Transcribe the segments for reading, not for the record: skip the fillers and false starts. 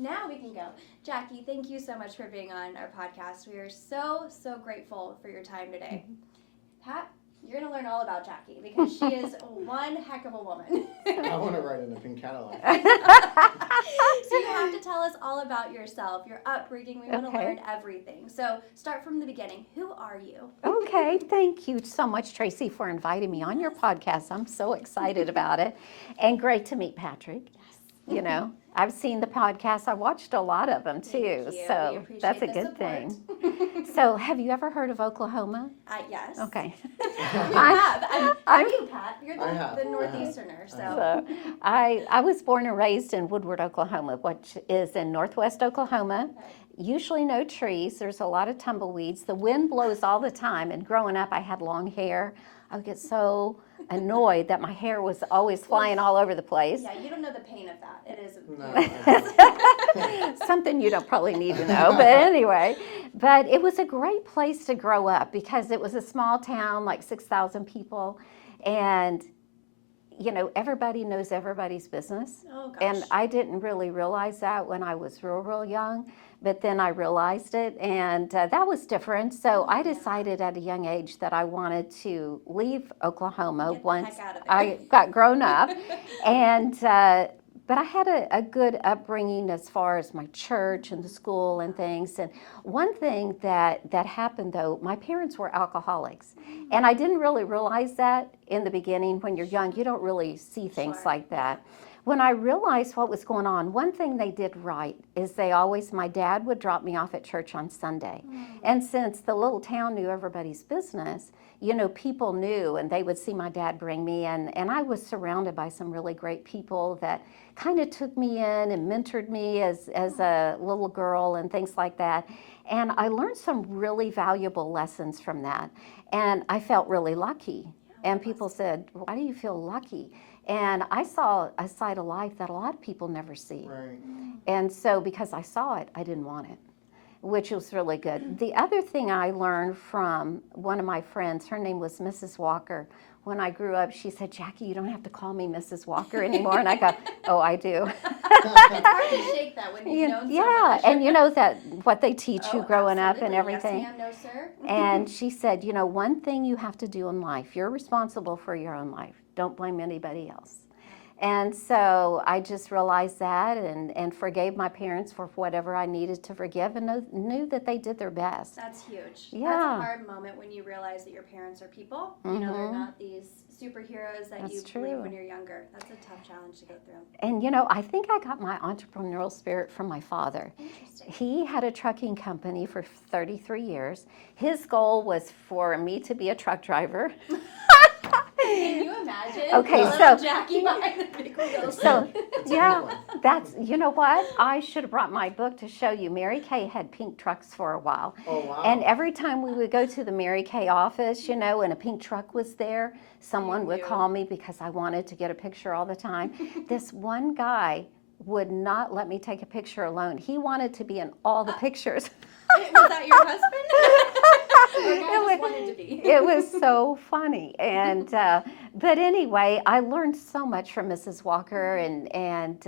Now we can go. Jacque, thank you so much for being on our podcast. We are so, so grateful for your time today. Pat, you're going to learn all about Jacque because she is one heck of a woman. I want to ride in a pink Cadillac. So you have to tell us all about yourself, your upbringing. We want to learn everything. So start from the beginning. Who are you? Okay, thank you so much, Tracy, for inviting me on your podcast. I'm so excited about it. And great to meet Patrick. Yes. You know, I've seen the podcast. I watched a lot of them too. Thank you. So that's a good thing. So have you ever heard of Oklahoma? Yes. Okay. You have. I'm you, Pat. You're the Northeasterner. So I was born and raised in Woodward, Oklahoma, which is in northwest Oklahoma. Okay. Usually no trees. There's a lot of tumbleweeds. The wind blows all the time. And growing up, I had long hair. I would get so annoyed that my hair was always flying all over the place. Yeah, you don't know the pain of that. It is something you don't probably need to know. But anyway, it was a great place to grow up because it was a small town, like 6,000 people. And, you know, everybody knows everybody's business. Oh, gosh. And I didn't really realize that when I was real young. But then I realized it, and that was different. So I decided at a young age that I wanted to leave Oklahoma once I got grown up. And but I had a good upbringing as far as my church and the school and things. And one thing that happened, though, my parents were alcoholics. And I didn't really realize that in the beginning. When you're young, you don't really see things like that. When I realized what was going on, one thing they did right is my dad would drop me off at church on Sunday. And since the little town knew everybody's business, you know, people knew, and they would see my dad bring me in. And I was surrounded by some really great people that kind of took me in and mentored me as a little girl and things like that. And I learned some really valuable lessons from that. And I felt really lucky. And people said, why do you feel lucky? And I saw a side of life that a lot of people never see. Right. And so because I saw it, I didn't want it, which was really good. The other thing I learned from one of my friends, her name was Mrs. Walker. When I grew up, she said, Jacque, you don't have to call me Mrs. Walker anymore. And I go, oh, I do. It's hard to shake that when you've known so much. And you know that what they teach you growing up and everything. Yes, ma'am, no, sir. And she said, you know, one thing you have to do in life, you're responsible for your own life. Don't blame anybody else. And so I just realized that and forgave my parents for whatever I needed to forgive and knew that they did their best. That's huge. Yeah. That's a hard moment when you realize that your parents are people. You know, they're not these superheroes that you believe when you're younger. That's a tough challenge to go through. And, you know, I think I got my entrepreneurial spirit from my father. Interesting. He had a trucking company for 33 years. His goal was for me to be a truck driver. Can you imagine? Okay, so Jacque behind the big wheels. So yeah, that's, you know what? I should have brought my book to show you. Mary Kay had pink trucks for a while. Oh, wow. And every time we would go to the Mary Kay office, you know, and a pink truck was there, someone would call me because I wanted to get a picture all the time. This one guy would not let me take a picture alone. He wanted to be in all the pictures. Was that your husband? It was so funny. And but anyway, I learned so much from Mrs. Walker, and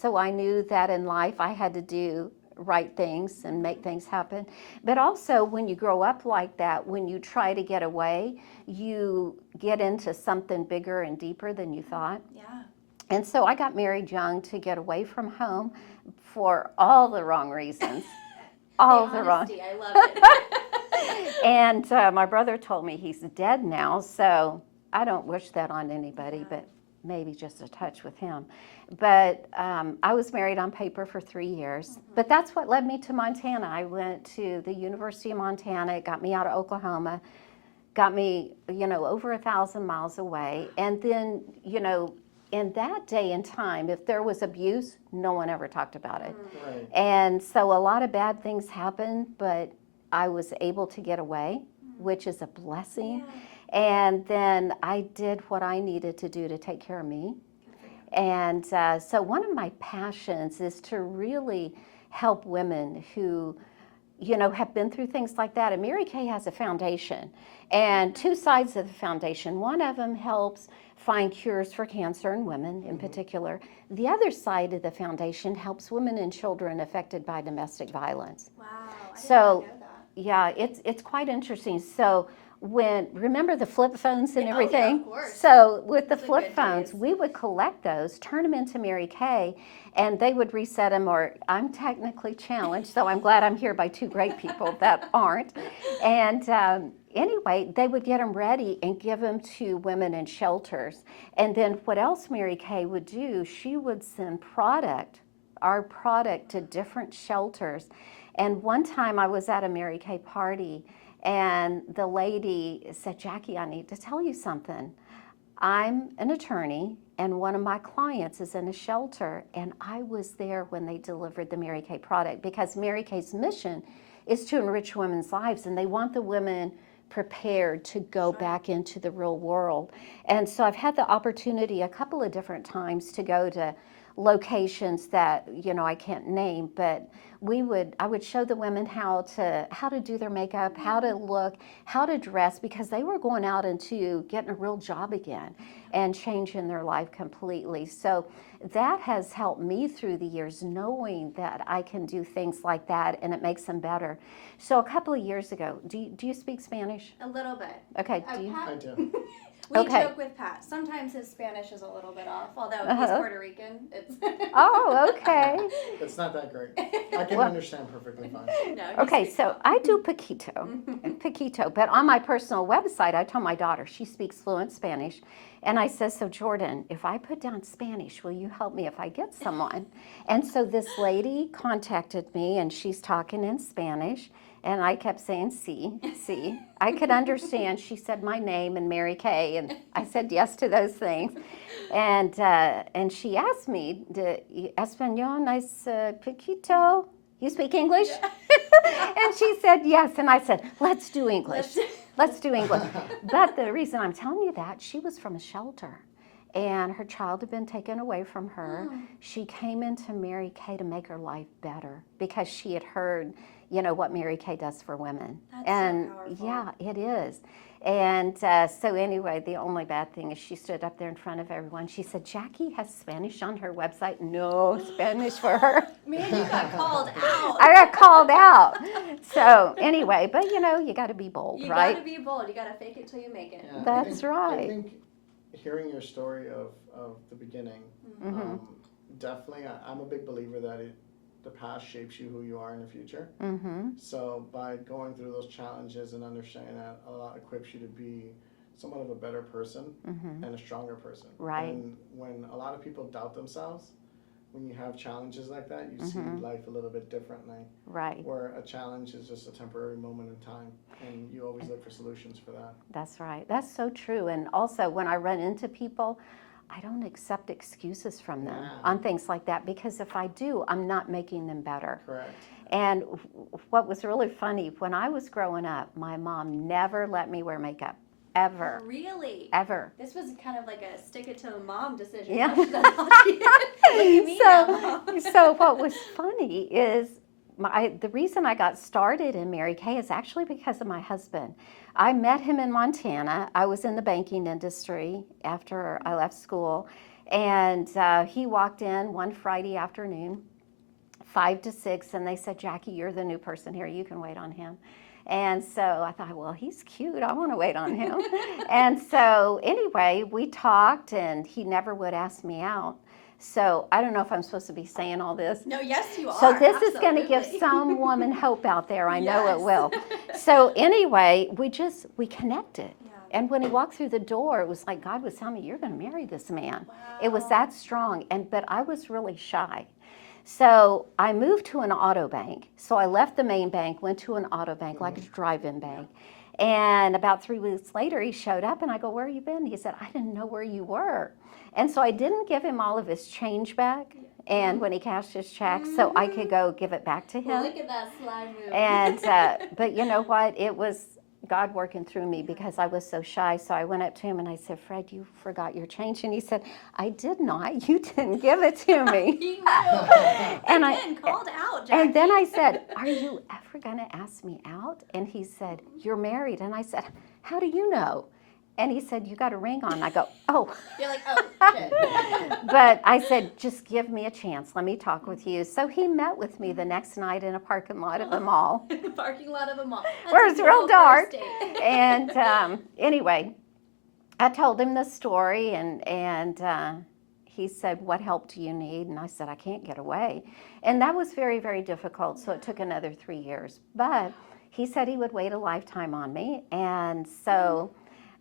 so I knew that in life I had to do right things and make things happen. But also when you grow up like that, when you try to get away, you get into something bigger and deeper than you thought. Yeah. And so I got married young to get away from home for all the wrong reasons. All the wrong. I love it. And my brother told me he's dead now, so I don't wish that on anybody, but maybe just a touch with him. But I was married on paper for 3 years, but that's what led me to Montana. I went to the University of Montana. It got me out of Oklahoma, got me, you know, over 1,000 miles away. And then, you know, in that day and time, if there was abuse, no one ever talked about it. Right. And so a lot of bad things happened, but I was able to get away, which is a blessing. Yeah. And then I did what I needed to do to take care of me. And so one of my passions is to really help women who, you know, have been through things like that. And Mary Kay has a foundation and two sides of the foundation. One of them helps find cures for cancer in women in particular. The other side of the foundation helps women and children affected by domestic violence. Wow. I did So, not know that. yeah, it's quite interesting. So remember the flip phones and Yeah, everything? of course. So with the Those are flip good phones, days. we would collect those, turn them into Mary Kay, and they would reset them, or I'm technically challenged, so I'm glad I'm here by two great people that aren't. And anyway, they would get them ready and give them to women in shelters. And then what else Mary Kay would do, she would send our product to different shelters. And one time I was at a Mary Kay party, and the lady said, Jackie, I need to tell you something. I'm an attorney, and one of my clients is in a shelter, and I was there when they delivered the Mary Kay product, because Mary Kay's mission is to enrich women's lives, and they want the women prepared to go back into the real world. And so I've had the opportunity a couple of different times to go to locations that I can't name, but I would show the women how to do their makeup, how to look, how to dress, because they were going out into getting a real job again and changing their life completely. So that has helped me through the years, knowing that I can do things like that and it makes them better. So a couple of years ago, do you speak Spanish? A little bit. Okay, Pat, I do. we Okay. joke with Pat. Sometimes his Spanish is a little bit off, although he's Puerto Rican. It's Oh, okay. It's not that great. I can Well- understand perfectly fine. No, he Okay, speaks so well. I do poquito, but on my personal website, I told my daughter, she speaks fluent Spanish, and I said, so Jordan, if I put down Spanish, will you help me if I get someone? And so this lady contacted me, and she's talking in Spanish, and I kept saying, sí. I could understand. She said my name and Mary Kay, and I said yes to those things. And she asked me, Español es poquito? You speak English? And she said yes, and I said, let's do English. Let's do English. But the reason I'm telling you that, she was from a shelter, and her child had been taken away from her. She came into Mary Kay to make her life better because she had heard, what Mary Kay does for women. That's And so powerful. yeah, it is. And so anyway, the only bad thing is she stood up there in front of everyone. She said, Jackie has Spanish on her website. No Spanish for her. Man, you got called out. I got called out. So anyway, but you got to be bold, You right? gotta be bold. You gotta fake it till you make it. Yeah, That's I right. think hearing your story of the beginning, Mhm. definitely, I'm a big believer that the past shapes you who you are in the future. Mm-hmm. So by going through those challenges and understanding that, a lot equips you to be somewhat of a better person Mm-hmm. and a stronger person. Right. And when a lot of people doubt themselves, when you have challenges like that, you see Mhm. life a little bit differently. Right. Where a challenge is just a temporary moment in time, and you always look for solutions for that. That's right. That's so true. And also, when I run into people, I don't accept excuses from them Yeah. on things like that, because if I do, I'm not making them better. Correct. And what was really funny, when I was growing up, my mom never let me wear makeup, ever, Really? ever. This was kind of like a stick it to a mom decision. Yeah. Look at me now, Mom. So what was funny is the reason I got started in Mary Kay is actually because of my husband. I met him in Montana. I was in the banking industry after I left school, and he walked in one Friday afternoon, 5 to 6, and they said, Jackie, you're the new person here. You can wait on him. And so I thought, well, he's cute. I want to wait on him. And so anyway, we talked, and he never would ask me out. So I don't know if I'm supposed to be saying all this. No, yes, you are. So this is going to give absolutely. some woman hope out there. I know it Yes. will. So anyway, we connected. Yeah. And when he walked through the door, it was like God was telling me, you're going to marry this man. Wow. It was that strong. But I was really shy. So I moved to an auto bank. So I left the main bank, went to an auto bank, like a drive-in bank. And about 3 weeks later, he showed up, and I go, where have you been? He said, I didn't know where you were. And so I didn't give him all of his change back, and when he cashed his check, so I could go give it back to him. Look at that slide move. And but you know what? It was God working through me, because I was so shy. So I went up to him and I said, Fred, you forgot your change. And he said, I did not. You didn't give it to me. He knew. And Again, called out, Jackie. And then I said, are you ever going to ask me out? And he said, you're married. And I said, how do you know? And he said, you got a ring on. I go, oh. You're like, oh, shit. But I said, just give me a chance. Let me talk with you. So he met with me the next night in a parking lot of a mall. In the parking lot of a mall. That's Where a it's real beautiful dark. first date. And anyway, I told him the story, and he said, what help do you need? And I said, I can't get away. And that was very, very difficult, so it took another 3 years. But he said he would wait a lifetime on me, and so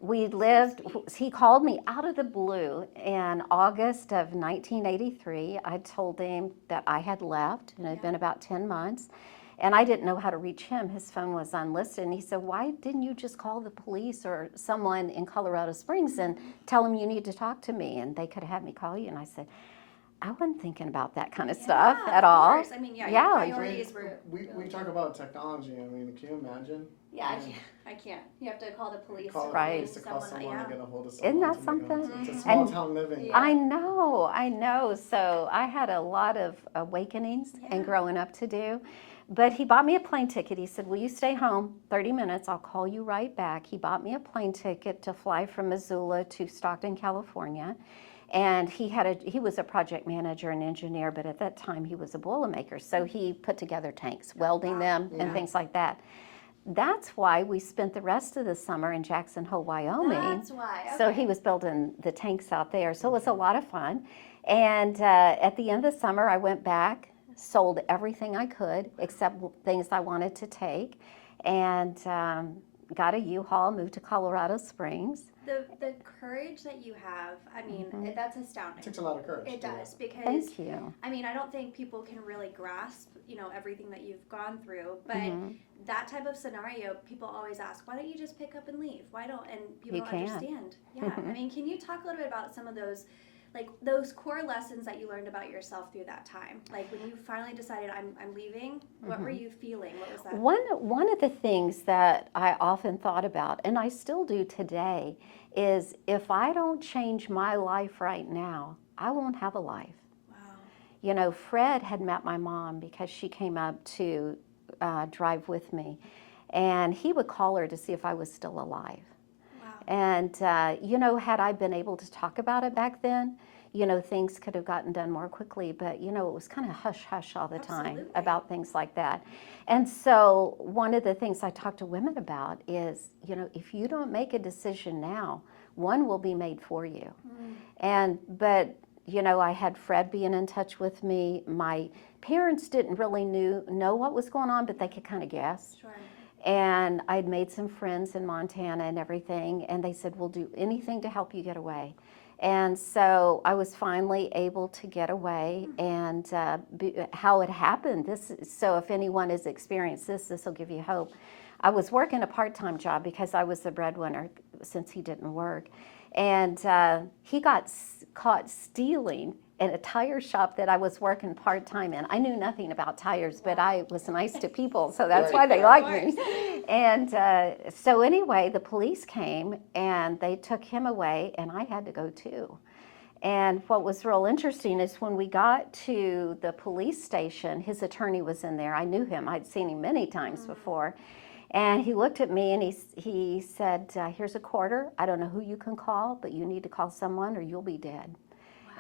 we lived, he called me out of the blue in August of 1983. I told him that I had left, and it had been about 10 months. And I didn't know how to reach him. His phone was unlisted. And he said, why didn't you just call the police or someone in Colorado Springs and tell them you need to talk to me? And they could have had me call you. And I said, I wasn't thinking about that kind of stuff at all. Of course. I mean, your priorities were... We talk about technology. I mean, can you imagine? Yeah, I can't. You have to call the police. Right. To call someone to get a hold of Isn't someone. that something? It's a small town living. Yeah. I know. So I had a lot of awakenings and growing up to do. But he bought me a plane ticket. He said, will you stay home 30 minutes? I'll call you right back. He bought me a plane ticket to fly from Missoula to Stockton, California. And he was a project manager and engineer, but at that time he was a Boilermaker. So he put together tanks, welding them and things like that. That's why we spent the rest of the summer in Jackson Hole, Wyoming. That's why. Okay. So he was building the tanks out there. So it was a lot of fun. And at the end of the summer, I went back, sold everything I could except things I wanted to take, and got a U-Haul, moved to Colorado Springs. The courage that you have, I mean, that's astounding. It takes a lot of courage. It does, because Thank you. I mean, I don't think people can really grasp, everything that you've gone through, but that type of scenario, people always ask, why don't you just pick up and leave? And people You don't can. understand. Yeah. I mean, can you talk a little bit about some of those, like those core lessons that you learned about yourself through that time? Like when you finally decided I'm leaving, what were you feeling? What was that? One of the things that I often thought about, and I still do today, is if I don't change my life right now, I won't have a life. Wow. Fred had met my mom because she came up to drive with me, and he would call her to see if I was still alive. Wow. And, had I been able to talk about it back then, things could have gotten done more quickly, but, it was kind of hush-hush all the time about things like that. And so one of the things I talk to women about is, if you don't make a decision now, one will be made for you. But I had Fred being in touch with me. My parents didn't really know what was going on, but they could kind of guess. Sure. And I'd made some friends in Montana and everything, and they said, we'll do anything to help you get away. And so I was finally able to get away, and how it happened, so if anyone has experienced this will give you hope. I was working a part-time job because I was the breadwinner since he didn't work. And he got caught stealing in a tire shop that I was working part-time in. I knew nothing about tires, but I was nice to people, so that's why they liked me. And so anyway, the police came and they took him away, and I had to go too. And what was real interesting is when we got to the police station, his attorney was in there. I knew him. I'd seen him many times before. And he looked at me and he said, here's a quarter. I don't know who you can call, but you need to call someone or you'll be dead.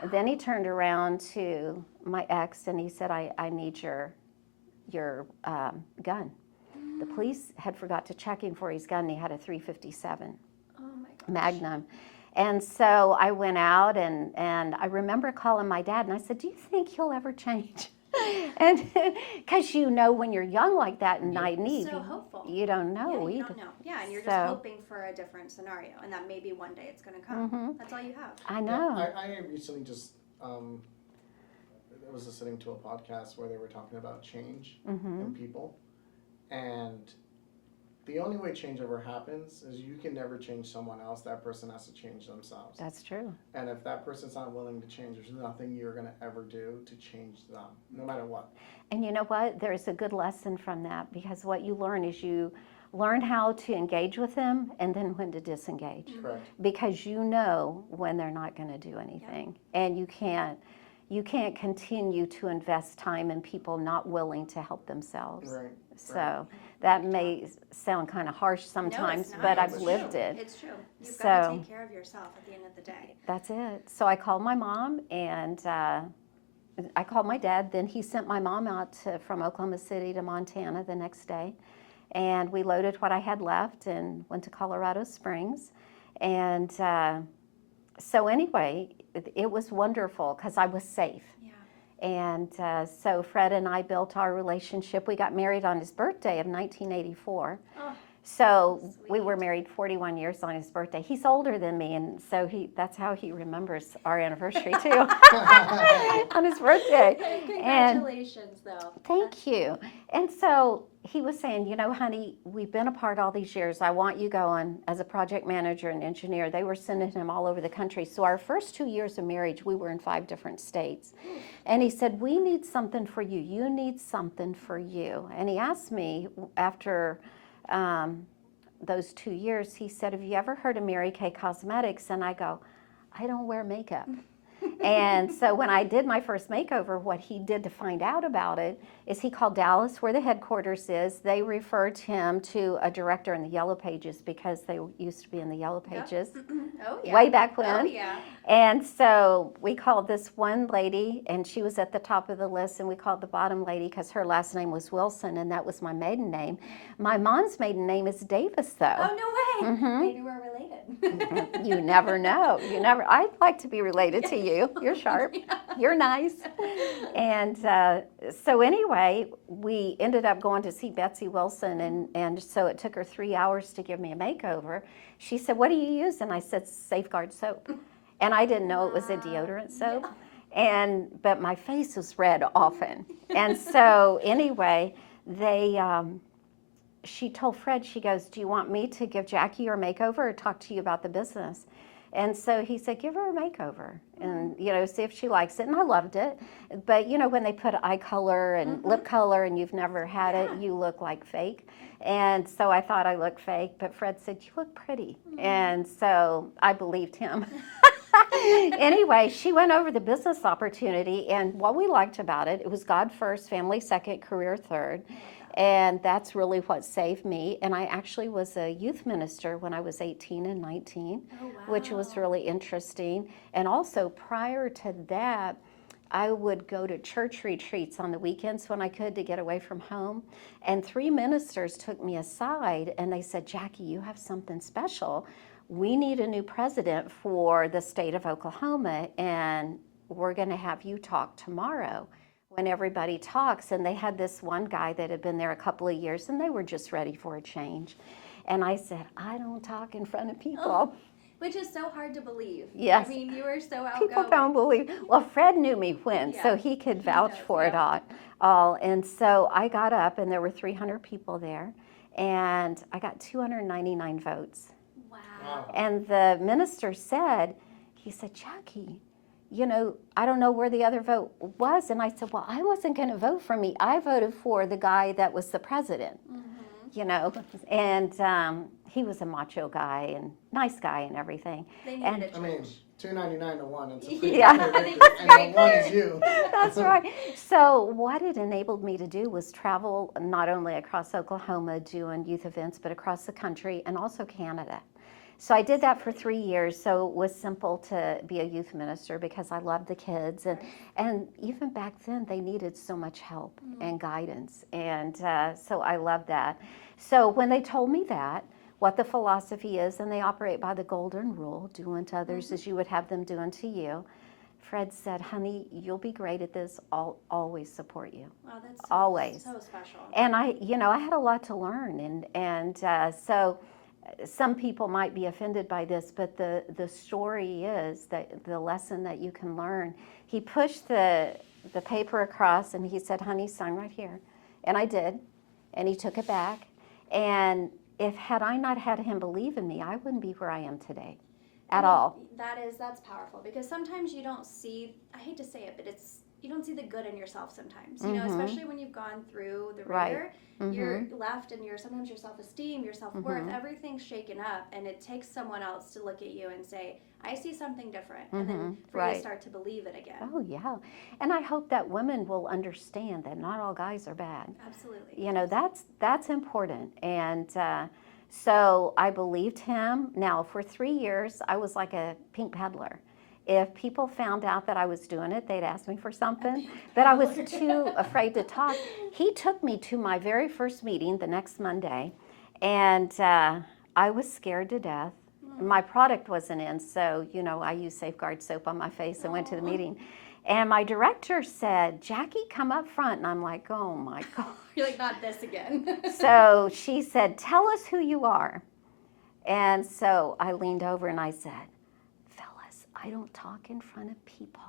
And then he turned around to my ex and he said, I need your gun. The police had forgot to check him for his gun. He had a .357 Oh my gosh. Magnum. And so I went out and I remember calling my dad and I said, do you think he'll ever change? And because when you're young like that and naive, so hopeful. you don't know You either. don't know. Yeah, and you're just hoping for a different scenario, and that maybe one day it's going to come. That's all you have. I know. Yeah, I recently just I was listening to a podcast where they were talking about change in people, and the only way change ever happens is you can never change someone else. That person has to change themselves. That's true. And if that person's not willing to change, there's nothing you're going to ever do to change them, no matter what. And you know what? There's a good lesson from that, because what you learn is you learn how to engage with them and then when to disengage. Correct. Because when they're not going to do anything. And you can't you can't continue to invest time in people not willing to help themselves. Right. So that may sound kind of harsh sometimes, no, it's not. but I've It's lived true. it. It's true. You've got to So- take care of yourself at the end of the day. That's it. So I called my mom, and I called my dad. Then he sent my mom out from Oklahoma City to Montana the next day. And we loaded what I had left and went to Colorado Springs. And so anyway, it was wonderful because I was safe. Yeah. And so Fred and I built our relationship. We got married on his birthday of 1984. Oh, So we sweet. were married 41 years on his birthday. He's older than me, and so that's how he remembers our anniversary too, on his birthday. And Congratulations, though. thank you. And so he was saying, you know, honey, we've been apart all these years. I want you going as a project manager and engineer. They were sending him all over the country. So our first 2 years of marriage, we were in 5 different states. And he said, we need something for you. You need something for you. And he asked me after those 2 years, he said, have you ever heard of Mary Kay Cosmetics? And I go, I don't wear makeup. And so when I did my first makeover, what he did to find out about it is he called Dallas, where the headquarters is. They referred him to a director in the Yellow Pages because they used to be in the Yellow Pages. Oh, yeah. Way back when. Oh, yeah. And so we called this one lady, and she was at the top of the list, and we called the bottom lady because her last name was Wilson, and that was my maiden name. My mom's maiden name is Davis, though. Oh, no way. Mhm. Maybe we're related. You never know. I'd like to be related to you. You're sharp. Yeah. You're nice. And so anyway, we ended up going to see Betsy Wilson, and so it took her 3 hours to give me a makeover. She said, what do you use? And I said, Safeguard soap. And I didn't know it was a deodorant soap. But my face was red often. And so anyway, she told Fred, she goes, do you want me to give Jackie your makeover or talk to you about the business? And so he said, give her a makeover and, see if she likes it. And I loved it. But, when they put eye color and lip color and you've never had it, you look like fake. And so I thought I looked fake, but Fred said, you look pretty. And so I believed him. Anyway, she went over the business opportunity, and what we liked about it, it was God first, family second, career third. And that's really what saved me. And I actually was a youth minister when I was 18 and 19, Oh, wow. which was really interesting. And also prior to that, I would go to church retreats on the weekends when I could to get away from home. And 3 ministers took me aside and they said, Jackie, you have something special. We need a new president for the state of Oklahoma, and we're going to have you talk tomorrow when everybody talks. And they had this one guy that had been there a couple of years, and they were just ready for a change. And I said, I don't talk in front of people. Oh, which is so hard to believe. Yes. I mean, you were so outgoing. People don't believe. Well, Fred knew me when, so Yeah, he could he vouch does, for it yeah. all. And so I got up, and there were 300 people there, and I got 299 votes. Wow. And the minister said, Jackie, I don't know where the other vote was. And I said, well, I wasn't going to vote for me. I voted for the guy that was the president, and he was a macho guy and nice guy and everything. They And- needed a I mean, change. 299 to 1. It's a pretty Yeah. clear I think victory, it's and the 1 is you. That's right. So what it enabled me to do was travel not only across Oklahoma doing youth events, but across the country and also Canada. So I did that for 3 years. So it was simple to be a youth minister because I loved the kids. And even back then, they needed so much help and guidance. And so I loved that. So when they told me that, what the philosophy is, and they operate by the golden rule, do unto others as you would have them do unto you, Fred said, honey, you'll be great at this. I'll always support you. Wow, that's so, Always. so special. And I had a lot to learn. And so some people might be offended by this, but the story is that the lesson that you can learn. He pushed the paper across and he said, honey, sign right here. And I did. And he took it back. And had I not had him believe in me, I wouldn't be where I am today at all. That's powerful because sometimes you don't see, I hate to say it, but you don't see the good in yourself sometimes, especially when you've gone through the Right. ringer, you're left, and sometimes your self-esteem, your self-worth, everything's shaken up, and it takes someone else to look at you and say, I see something different, and then for you to start to believe it again. Oh, yeah. And I hope that women will understand that not all guys are bad. Absolutely. You know, that's important. And so I believed him. Now, for 3 years, I was like a pink peddler. If people found out that I was doing it, they'd ask me for something, but I was too afraid to talk. He took me to my very first meeting the next Monday, and I was scared to death. My product wasn't in, so, you know, I used Safeguard soap on my face and went to the meeting. And my director said, Jackie, come up front. And I'm like, oh, my God. You're like, not this again. So she said, tell us who you are. And so I leaned over and I said, Phyllis, I don't talk in front of people.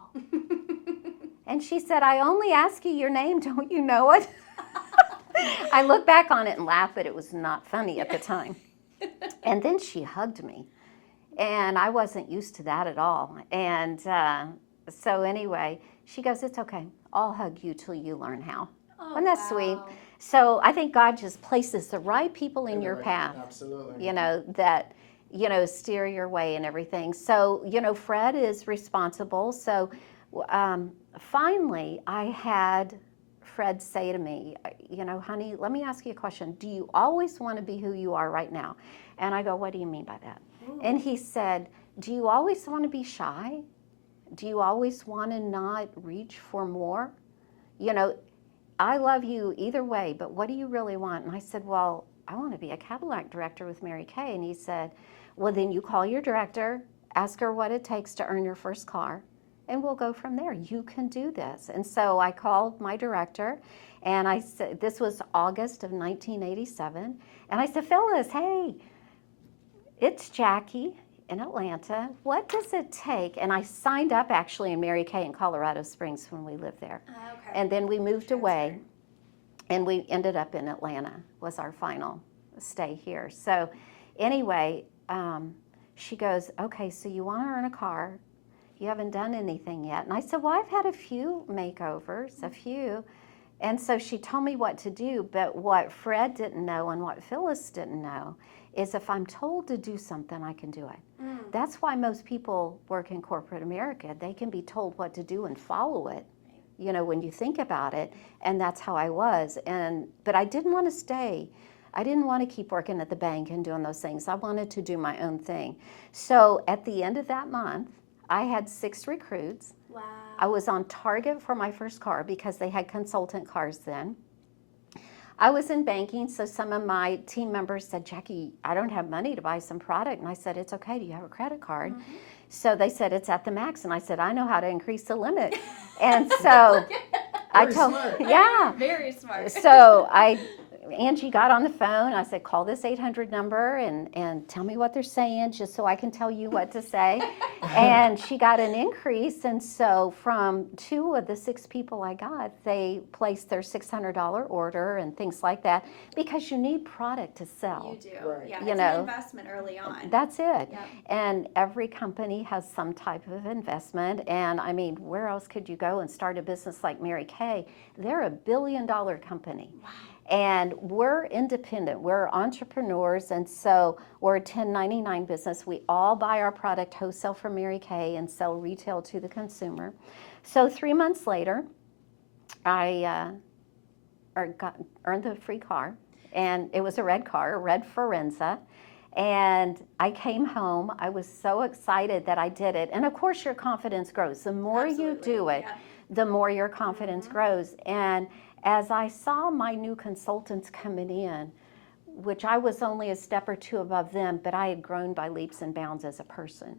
And she said, I only ask you your name. Don't you know it? I look back on it and laugh, but it was not funny at the time. And then she hugged me. And I wasn't used to that at all. And so anyway, she goes, it's okay. I'll hug you till you learn how. Oh, Isn't that sweet? So I think God just places the right people in your path. Absolutely. You know, that, you know, steer your way and everything. So, you know, Fred is responsible. So finally, I had Fred say to me, you know, honey, let me ask you a question. Do you always want to be who you are right now? And I go, what do you mean by that? And he said, do you always want to be shy? Do you always want to not reach for more? You know, I love you either way, but what do you really want? And I said, well, I want to be a Cadillac director with Mary Kay. And he said, well, then you call your director, ask her what it takes to earn your first car, and we'll go from there. You can do this. And so I called my director, and I said, this was August of 1987, and I said, Phyllis, hey, it's Jackie in Atlanta. What does it take? And I signed up actually in Mary Kay in Colorado Springs when we lived there. Okay. And then we moved away, and we ended up in Atlanta, was our final stay here. So anyway, she goes, okay, so you want to earn a car. You haven't done anything yet. And I said, well, I've had a few makeovers, a few. And so she told me what to do, but what Fred didn't know and what Phyllis didn't know is if I'm told to do something, I can do it. That's why most people work in corporate America. They can be told what to do and follow it, you know, when you think about it. And that's how I was. But I didn't want to stay. I didn't want to keep working at the bank and doing those things. I wanted to do my own thing. So at the end of that month, I had 6 recruits. Wow. I was on target for my first car because they had consultant cars then. I was in banking, so some of my team members said, Jackie, I don't have money to buy some product. And I said, it's okay, do you have a credit card? So they said, it's at the max. And I said, I know how to increase the limit. And so I told, yeah. Very smart. So Angie got on the phone. I said, call this 800 number and tell me what they're saying just so I can tell you what to say. And she got an increase. And so from 2 of the 6 people I got, they placed their $600 order and things like that because you need product to sell. You do. Right. Yeah, You it's know, an investment early on. That's it. Yep. And every company has some type of investment. And I mean, where else could you go and start a business like Mary Kay? They're a $1 billion company. Wow. And we're independent, we're entrepreneurs, and so we're a 1099 business. We all buy our product wholesale from Mary Kay and sell retail to the consumer. So 3 months later, I earned the free car, and it was a red car, a red Forenza. And I came home, I was so excited that I did it. And of course your confidence grows. The more Absolutely. you do it, the more your confidence grows. And as I saw my new consultants coming in, which I was only a step or 2 above them, but I had grown by leaps and bounds as a person.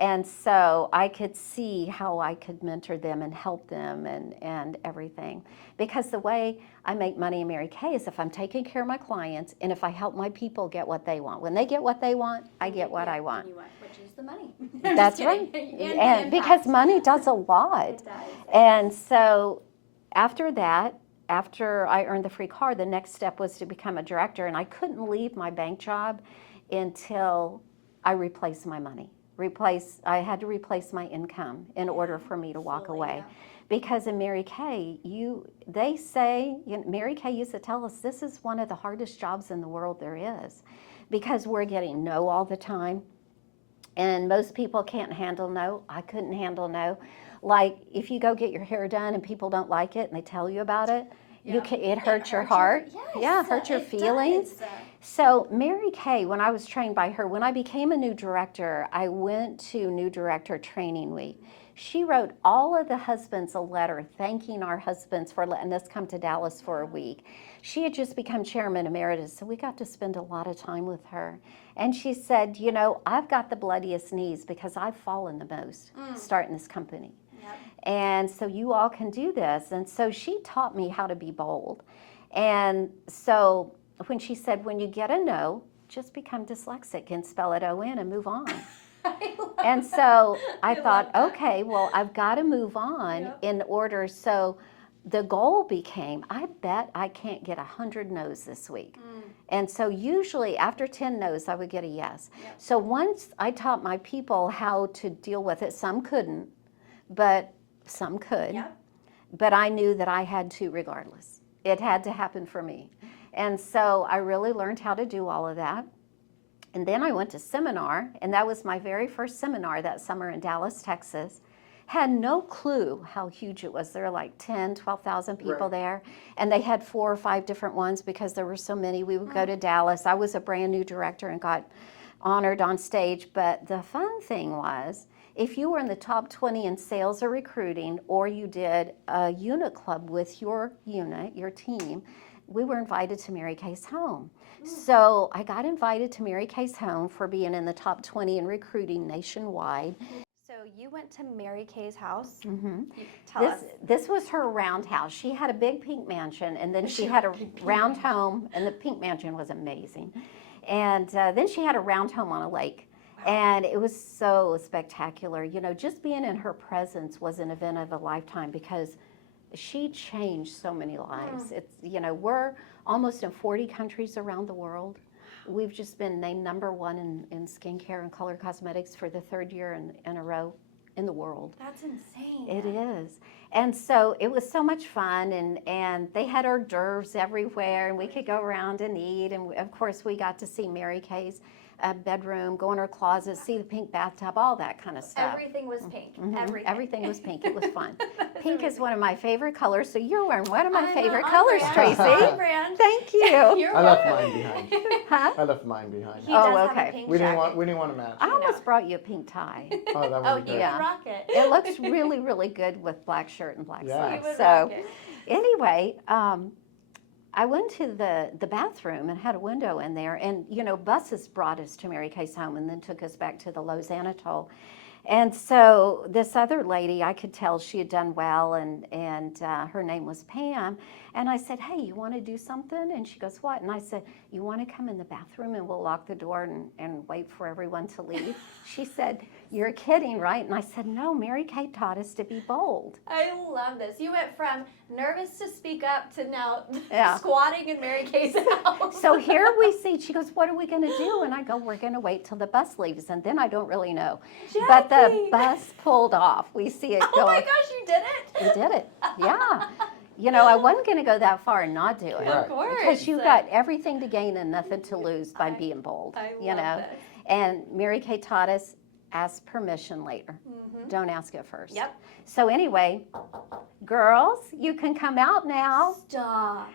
And so I could see how I could mentor them and help them and everything. Because the way I make money in Mary Kay is if I'm taking care of my clients and if I help my people get what they want. When they get what they want, I get what I want. Which is the money. That's Just right. kidding. And because money does a lot. It does. And so after that, after I earned the free car, the next step was to become a director, and I couldn't leave my bank job until I replaced my money. I had to replace my income in order for me to walk Fully, away. yeah. Because in Mary Kay, they say, Mary Kay used to tell us this is one of the hardest jobs in the world there is, because we're getting no all the time. And most people can't handle no. I couldn't handle no. Like if you go get your hair done and people don't like it and they tell you about it, it hurts your heart. Yes, hurts your it feelings. does. So Mary Kay, when I was trained by her, when I became a new director, I went to New Director Training Week. She wrote all of the husbands a letter thanking our husbands for letting us come to Dallas for a week. She had just become chairman emeritus, so we got to spend a lot of time with her. And she said, you know, I've got the bloodiest knees because I've fallen the most starting this company. Yep. And so you all can do this. And so she taught me how to be bold. And so when she said, when you get a no, just become dyslexic and spell it O-N and move on. And so I thought, okay, well, I've got to move on in order. So the goal became, I bet I can't get 100 no's this week. And so usually after 10 no's, I would get a yes. Yep. So once I taught my people how to deal with it, some couldn't, but some could. Yep. But I knew that I had to regardless. It had to happen for me. And so I really learned how to do all of that. And then I went to seminar, and that was my very first seminar that summer in Dallas, Texas. Had no clue how huge it was. There were like 10, 12,000 people there. And they had 4 or 5 different ones because there were so many. We would go to Dallas. I was a brand new director and got honored on stage. But the fun thing was, if you were in the top 20 in sales or recruiting, or you did a unit club with your unit, your team, we were invited to Mary Kay's home. So I got invited to Mary Kay's home for being in the top 20 in recruiting nationwide. So you went to Mary Kay's house. Mm-hmm. Tell us. This was her round house. She had a big pink mansion, and then she had a round home, and the pink mansion was amazing. And then she had a round home on a lake. And it was so spectacular. You know, just being in her presence was an event of a lifetime because she changed so many lives. It's, you know, we're almost in 40 countries around the world. We've just been named #1 in skincare and color cosmetics for the 3rd year in a row in the world. That's insane. It is. And so it was so much fun, and they had hors d'oeuvres everywhere, and we could go around and eat. And of course, we got to see Mary Kay's bedroom, go in her closet, see the pink bathtub, all that kind of stuff. Everything was pink. Everything was pink. It was fun. Pink is one of my favorite colors, so you're wearing one of my favorite on colors, brand. Tracy. On brand. Thank you. You're I left welcome. mine behind. Huh? I left mine behind. He does have okay. a pink We didn't jacket. want to match. I almost brought you a pink tie. Oh, that Oh, would be you good. Yeah. would rock it. It looks really, really good with black shirt and black Yeah. You socks. would So rock it. anyway, I went to the bathroom and had a window in there, and you know, buses brought us to Mary Kay's home and then took us back to the Lowe's Anatole. And so this other lady, I could tell she had done well, and her name was Pam. And I said, hey, you want to do something? And she goes, what? And I said, you want to come in the bathroom and we'll lock the door and wait for everyone to leave? She said, you're kidding, right? And I said, no, Mary Kay taught us to be bold. I love this. You went from nervous to speak up to now Yeah. squatting in Mary Kay's house. So here we see, she goes, what are we going to do? And I go, we're going to wait till the bus leaves. And then I don't really know. But the Jackie. bus pulled off. We see it Oh going. my gosh, you did it? We did it. Yeah. You know, I wasn't going to go that far and not do it. Right. Of course. Because you got everything to gain and nothing to lose by being bold. I you love know. this. And Mary Kay taught us, ask permission later. Don't ask it first. Yep. So anyway, girls, you can come out now. Stop.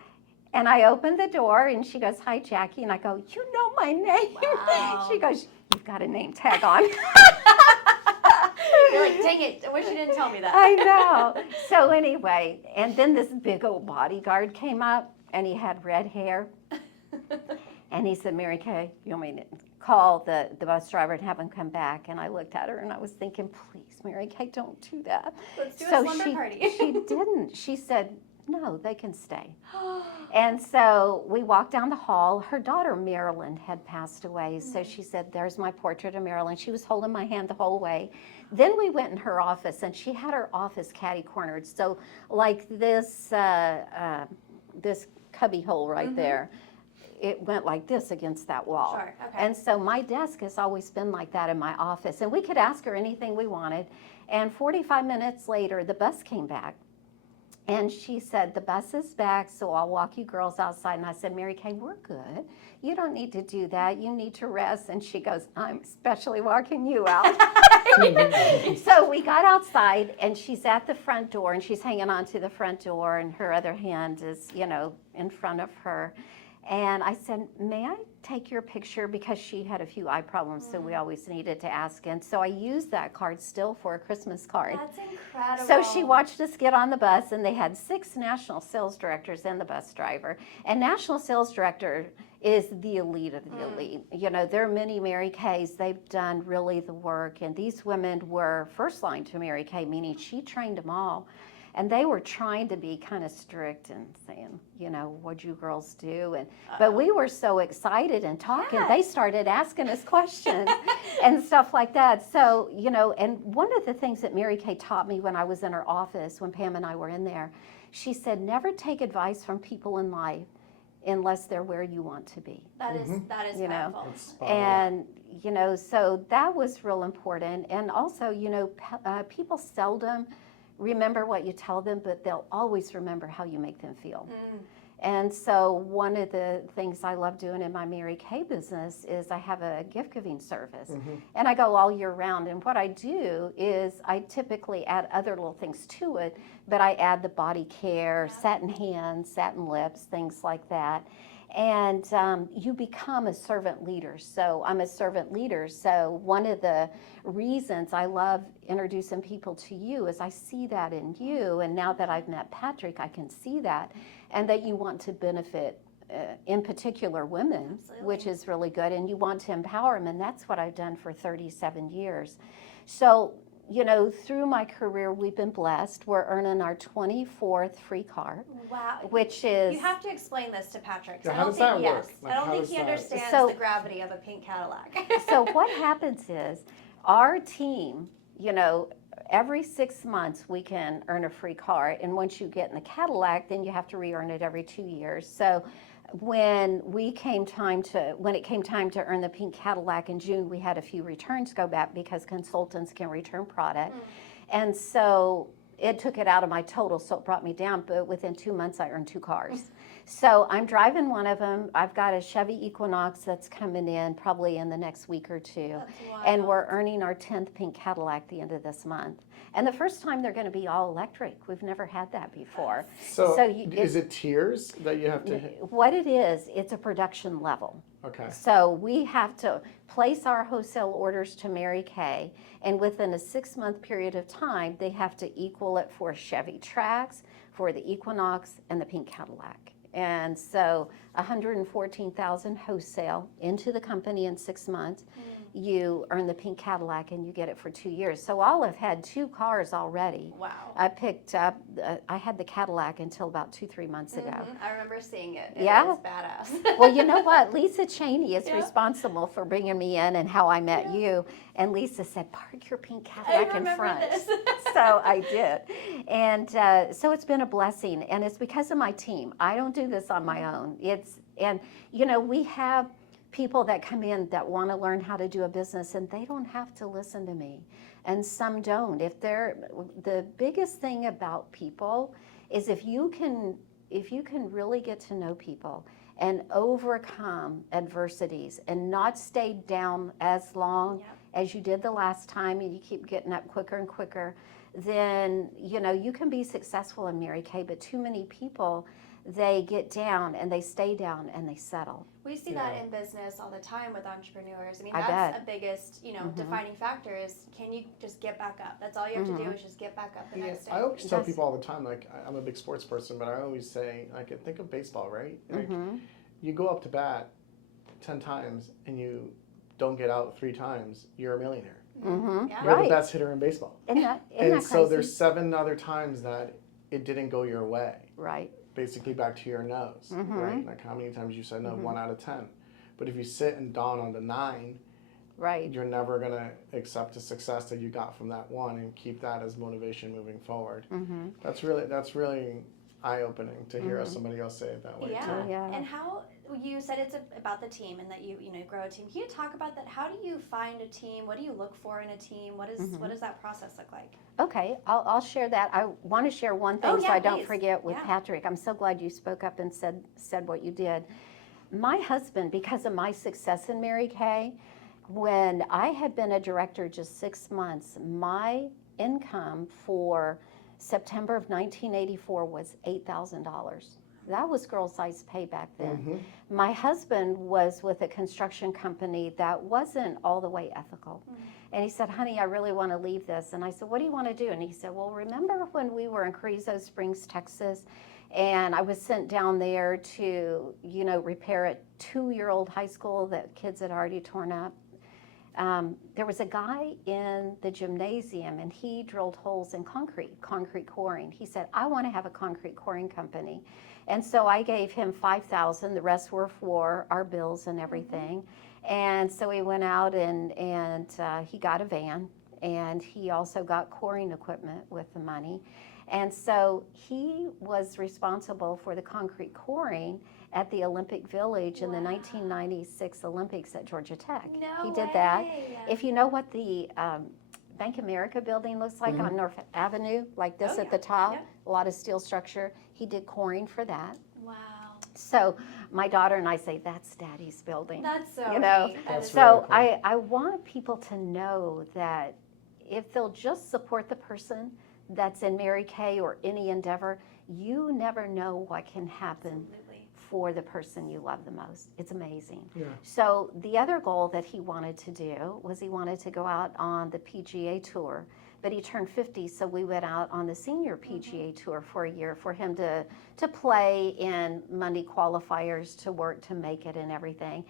And I opened the door and she goes, hi, Jackie. And I go, you know my name. Wow. She goes, you've got a name tag on. You're like, dang it, I wish you didn't tell me that. I know. So anyway, and then this big old bodyguard came up and he had red hair. And he said, Mary Kay, you want me to call the bus driver and have him come back? And I looked at her and I was thinking, please, Mary Kay, don't do that. Let's do So a slumber party. she didn't. She said, no, they can stay. And so we walked down the hall. Her daughter, Marilyn, had passed away. So she said, there's my portrait of Marilyn. She was holding my hand the whole way. Then we went in her office, and she had her office catty-cornered. So like this, this cubby hole right there, it went like this against that wall. Sure, okay. And so my desk has always been like that in my office. And we could ask her anything we wanted. And 45 minutes later, the bus came back. And she said, the bus is back, so I'll walk you girls outside. And I said, Mary Kay, we're good. You don't need to do that. You need to rest. And she goes, I'm especially walking you out. So we got outside, and she's at the front door, and she's hanging on to the front door, and her other hand is, in front of her. And I said, may I take your picture? Because she had a few eye problems, so we always needed to ask. And so I used that card still for a Christmas card. That's incredible. So she watched us get on the bus, and they had 6 national sales directors and the bus driver. And national sales director is the elite of the elite. There are many Mary Kays. They've done really the work. And these women were first line to Mary Kay, meaning she trained them all. And they were trying to be kind of strict and saying, what'd you girls do? But we were so excited and talking. Yes. They started asking us questions and stuff like that. So, and one of the things that Mary Kay taught me when I was in her office, when Pam and I were in there, she said, never take advice from people in life unless they're where you want to be. That is powerful. And, so that was real important. And also, people seldom remember what you tell them, but they'll always remember how you make them feel. And so one of the things I love doing in my Mary Kay business is I have a gift giving service, and I go all year round. And what I do is I typically add other little things to it, but I add the body care, satin hands, satin lips, things like that. And you become a servant leader. So I'm a servant leader. So one of the reasons I love introducing people to you is I see that in you. And now that I've met Patrick, I can see that. And that you want to benefit, in particular, women, which is really good. And you want to empower them. And that's what I've done for 37 years. So, through my career, we've been blessed. We're earning our 24th free car. Wow. Which is... You have to explain this to Patrick. Yeah, how does that work? I don't think he understands the gravity of a pink Cadillac. So what happens is our team, every 6 months we can earn a free car. And once you get in the Cadillac, then you have to re-earn it every 2 years. So when it came time to earn the pink Cadillac in June, we had a few returns go back because consultants can return product. And so it took it out of my total, so it brought me down. But within 2 months, I earned 2 cars. So I'm driving one of them. I've got a Chevy Equinox that's coming in probably in the next week or 2. And we're earning our 10th pink Cadillac at the end of this month. And the first time they're going to be all electric. We've never had that before. So is it tiers that you have to hit? What it is, it's a production level. Okay. So we have to place our wholesale orders to Mary Kay, and within a 6-month period of time, they have to equal it for Chevy Trax, for the Equinox, and the pink Cadillac. And so 114,000 wholesale into the company in 6 months. You earn the pink Cadillac and you get it for 2 years. So I'll have had 2 cars already. Wow. I picked up, I had the Cadillac until about 2-3 months ago. I remember seeing it. Yeah. It was badass. Well, you know what? Lisa Cheney is responsible for bringing me in and how I met you. And Lisa said, park your pink Cadillac in front. This. So I did. And so it's been a blessing. And it's because of my team. I don't do this on my own. We have people that come in that want to learn how to do a business, and they don't have to listen to me, and some don't. The biggest thing about people is if you can really get to know people and overcome adversities and not stay down as long as you did the last time, and you keep getting up quicker and quicker, then you can be successful in Mary Kay. But too many people, they get down and they stay down and they settle. We see that in business all the time with entrepreneurs. I mean, I that's bet. a biggest, defining factor is, can you just get back up? That's all you have to do is just get back up the next day. I always tell people all the time, like, I'm a big sports person, but I always say, like, think of baseball, right? Like, you go up to bat 10 times and you don't get out 3 times, you're a millionaire. You're the best hitter in baseball. Isn't that so crazy? there's 7 other times that it didn't go your way. Right. Basically back to your nose, right? Like how many times you said no, 1 out of 10. But if you sit and dawn on the 9, right, you're never gonna accept the success that you got from that 1 and keep that as motivation moving forward. That's really eye-opening to hear somebody else say it that way too. Yeah. And how you said it's about the team and that you grow a team. Can you talk about that? How do you find a team? What do you look for in a team? What does that process look like? Okay, I'll share that. I want to share one thing so I don't forget with Patrick. I'm so glad you spoke up and said what you did. My husband, because of my success in Mary Kay, when I had been a director just 6 months, my income for September of 1984 was $8,000. That was girl size pay back then. My husband was with a construction company that wasn't all the way ethical. And he said, honey, I really want to leave this. And I said, what do you want to do? And he said, well, remember when we were in Carrizo Springs, Texas, and I was sent down there to, repair a 2-year-old high school that kids had already torn up? There was a guy in the gymnasium, and he drilled holes in concrete coring. He said, I want to have a concrete coring company. And so I gave him $5,000. The rest were for our bills and everything. And so he went out and he got a van, and he also got coring equipment with the money. And so he was responsible for the concrete coring at the Olympic Village in the 1996 Olympics at Georgia Tech. He did that. If you know what the Bank America building looks like on North Avenue, like this at the top, a lot of steel structure, he did coring for that. Wow. So my daughter and I say, that's Daddy's building. That's so neat. That's so really cool. I want people to know that if they'll just support the person that's in Mary Kay or any endeavor, you never know what can happen for the person you love the most. It's amazing. Yeah. So the other goal that he wanted to do was he wanted to go out on the PGA Tour, but he turned 50, so we went out on the senior PGA Tour for a year for him to play in Monday qualifiers, to work to make it and everything.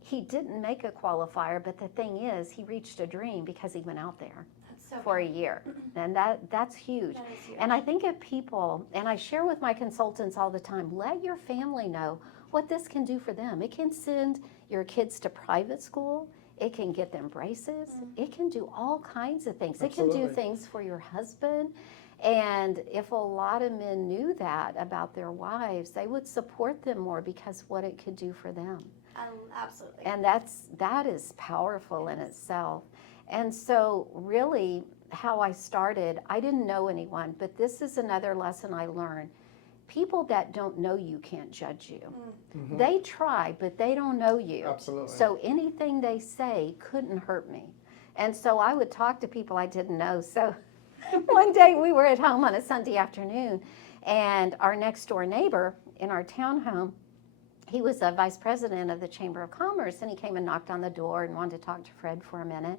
He didn't make a qualifier, but the thing is, he reached a dream because he went out there for a year, and that's huge. That is huge. And I think if people, and I share with my consultants all the time, let your family know what this can do for them. It can send your kids to private school. It can get them braces. It can do all kinds of things. Absolutely. It can do things for your husband. And if a lot of men knew that about their wives, they would support them more because what it could do for them. Absolutely. And that is powerful in itself. And so really how I started, I didn't know anyone, but this is another lesson I learned. People that don't know you can't judge you. They try, but they don't know you. Absolutely. So anything they say couldn't hurt me. And so I would talk to people I didn't know. So one day we were at home on a Sunday afternoon, and our next door neighbor in our townhome, he was a vice president of the Chamber of Commerce, and he came and knocked on the door and wanted to talk to Fred for a minute.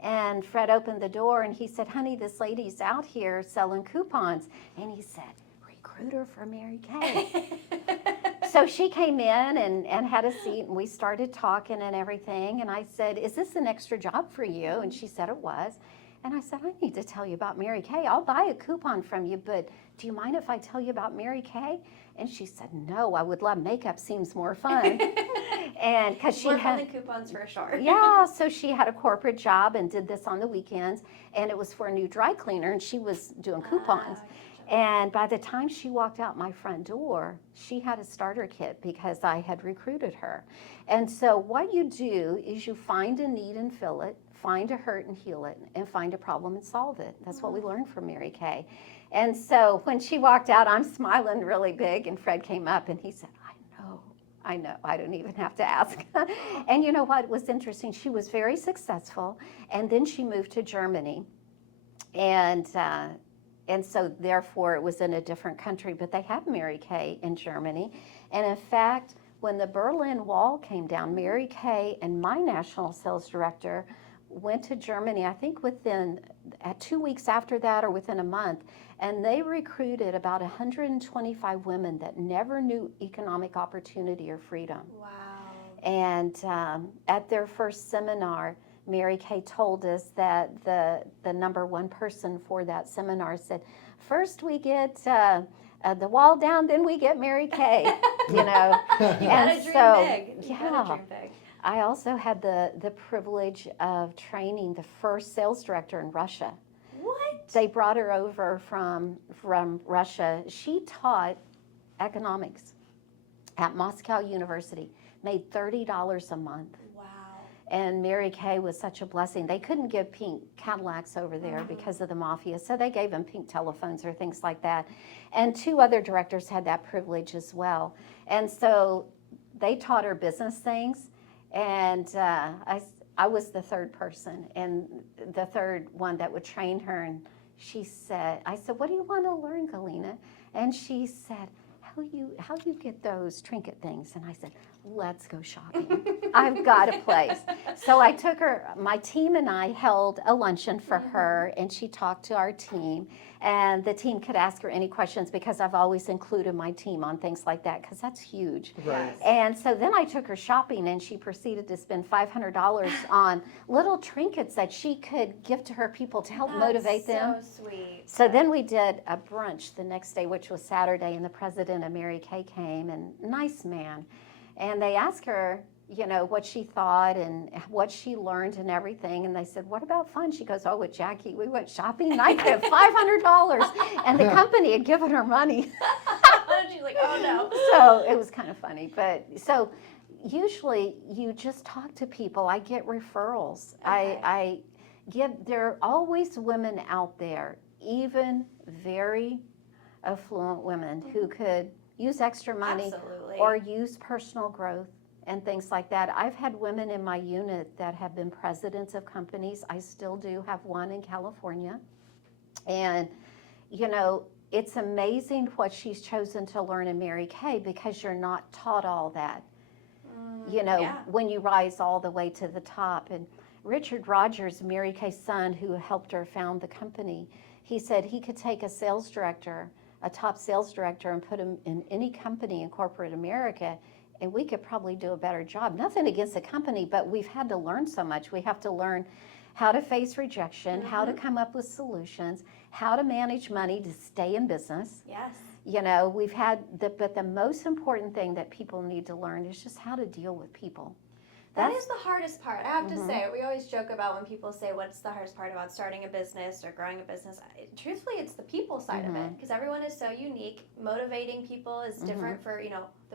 And Fred opened the door and he said, honey, this lady's out here selling coupons. And he said, recruiter for Mary Kay. So she came in and had a seat, and we started talking and everything. And I said, is this an extra job for you? And she said it was. And I said, I need to tell you about Mary Kay. I'll buy a coupon from you, but do you mind if I tell you about Mary Kay? And she said, no, I would love. Makeup seems more fun. And because she had the coupons for sure. Yeah, so she had a corporate job and did this on the weekends, and it was for a new dry cleaner, and she was doing coupons. And by the time she walked out my front door, she had a starter kit because I had recruited her. And so what you do is you find a need and fill it, find a hurt and heal it, and find a problem and solve it. That's what we learned from Mary Kay. And so when she walked out, I'm smiling really big, and Fred came up and he said, I know, I don't even have to ask. And you know what was interesting? She was very successful, and then she moved to Germany. And so therefore it was in a different country, but they have Mary Kay in Germany. And in fact, when the Berlin Wall came down, Mary Kay and my national sales director went to Germany, I think within 2 weeks after that or within a month, and they recruited about 125 women that never knew economic opportunity or freedom. Wow. And at their first seminar, Mary Kay told us that the number one person for that seminar said, first we get the wall down, then we get Mary Kay, you know. You gotta dream big. You Yeah. gotta dream big. I also had the privilege of training the first sales director in Russia. What? They brought her over from Russia. She taught economics. at Moscow University, made $30 a month. Wow. And Mary Kay was such a blessing. They couldn't give pink Cadillacs over there because of the mafia, so they gave them pink telephones or things like that. And 2 other directors had that privilege as well. And so they taught her business things, and I was the 3rd person and the 3rd one that would train her. And I said, what do you want to learn, Galina? And she said, how you get those trinket things? And I said, let's go shopping. I've got a place. So I took her, my team and I held a luncheon for her, and she talked to our team, and the team could ask her any questions because I've always included my team on things like that because that's huge. Right. And so then I took her shopping, and she proceeded to spend $500 on little trinkets that she could give to her people to help motivate them. So sweet. So then we did a brunch the next day, which was Saturday, and the president of Mary Kay came, and nice man. And they asked her, what she thought and what she learned and everything. And they said, what about fun? She goes, oh, with Jackie, we went shopping and I gave $500. And the company had given her money. She's like, oh no. So it was kind of funny. But so usually you just talk to people. I get referrals. Okay. There are always women out there, even very affluent women who could use extra money Absolutely. or use personal growth and things like that. I've had women in my unit that have been presidents of companies. I still do have one in California. And, it's amazing what she's chosen to learn in Mary Kay because you're not taught all that, Yeah. when you rise all the way to the top. And Richard Rogers, Mary Kay's son, who helped her found the company, he said he could take a sales director, a top sales director, and put him in any company in corporate America, and we could probably do a better job. Nothing against the company, but we've had to learn so much. We have to learn how to face rejection, how to come up with solutions, how to manage money to stay in business. Yes. We've had, but the most important thing that people need to learn is just how to deal with people. That is the hardest part. I have to say, we always joke about when people say, what's the hardest part about starting a business or growing a business? Truthfully, it's the people side of it, because everyone is so unique. Motivating people is different for,